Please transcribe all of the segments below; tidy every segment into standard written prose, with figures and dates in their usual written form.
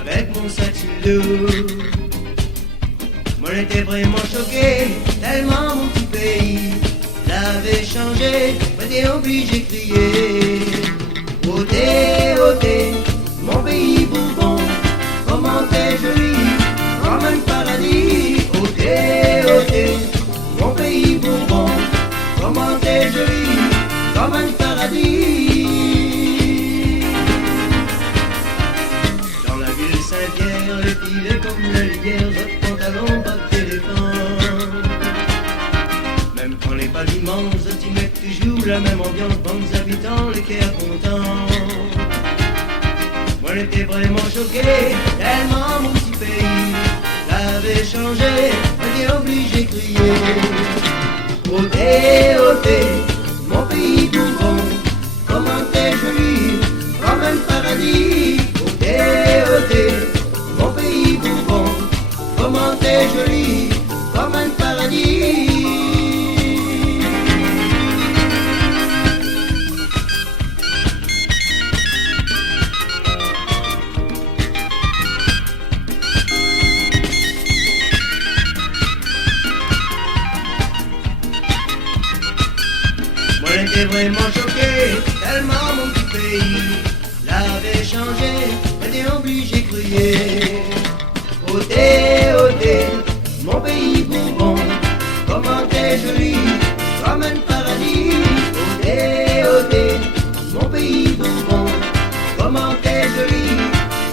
avec mon sac sur le dos. Moi j'étais vraiment choqué, tellement mon petit pays l'avait changé, j'étais obligé de crier. Ôtez, ôtez, mon pays Bourbon, comment t'es joli, comme un paradis. Ôtez, ôtez, mon pays Bourbon, comment t'es joli, comme un paradis. Dans la ville Saint-Pierre, les filets comme la litière, votre pantalon, votre téléphone. Même quand les pas immenses, tu mets toujours la même ambiance, bons habitants, les cœurs contents. Moi j'étais vraiment choqué, tellement mon petit pays l'avait changé, j'étais obligé de crier. Ôtez, ôtez, mon pays Bourbon, comment t'es joli, comme un paradis. Ôtez, ôtez, mon pays Bourbon, comment t'es joli, comme un paradis. Moi j'étais vraiment choqué, tellement mon petit pays l'avait changé, j'étais obligé de crier. Ôtez, ôtez, mon pays Bourbon, comment t'es joli, comme un paradis. Ôtez, ôtez, mon pays Bourbon, comment t'es joli,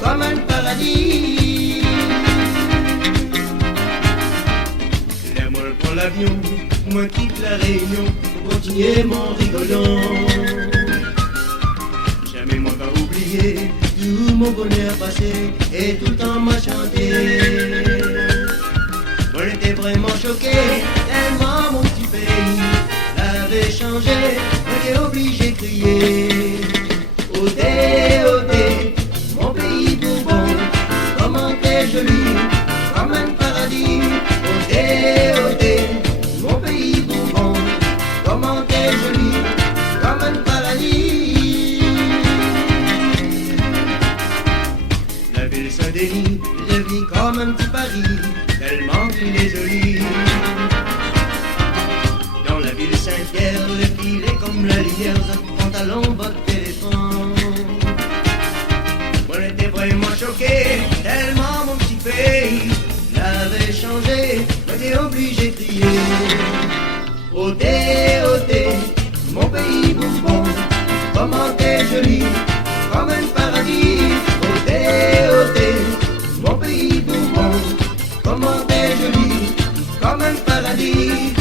comme un paradis. Là moi je prends l'avion, moi quitte la Réunion, continuer mon rigolant. Jamais moi pas oublier tout mon bonheur passé et tout le temps m'a chanté. Moi j'étais vraiment choqué, tellement mon petit pays l'avait changé, j'étais obligé de crier. Ôtez, ôtez, mon pays Bourbon, comment t'es joli, comme un paradis. Ôtez, ôtez, mon pays Bourbon, comment t'es joli, comme un paradis. La ville Saint-Denis devient comme un petit Paris, tellement qu'il est joli. Dans la ville Saint-Pierre, le fil est comme la litière, votre pantalon, votre téléphone. Moi j'étais vraiment choqué, tellement mon petit pays l'avait changé, j'étais obligé de crier. Ôtez, ôtez, mon pays Bourbon, comment t'es joli, comme un paradis. Ôtez, ôtez, mon pays Bourbon, comment t'es joli, comme un paradis.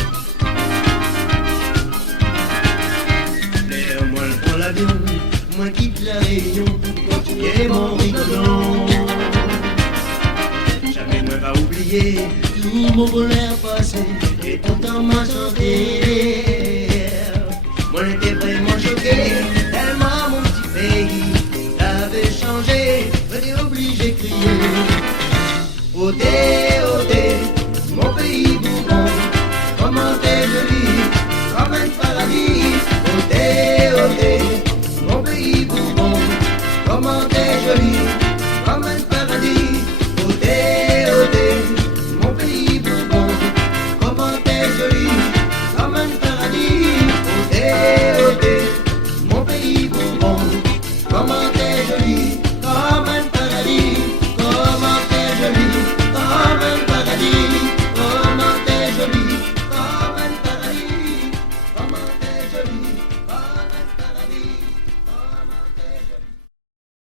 L'air, moi je prends l'avion, moi quitte la Réunion, pour continuer mon rigolant. Jamais moi va oublier tout mon bonheur passé et tout en ma santé. Moi j'étais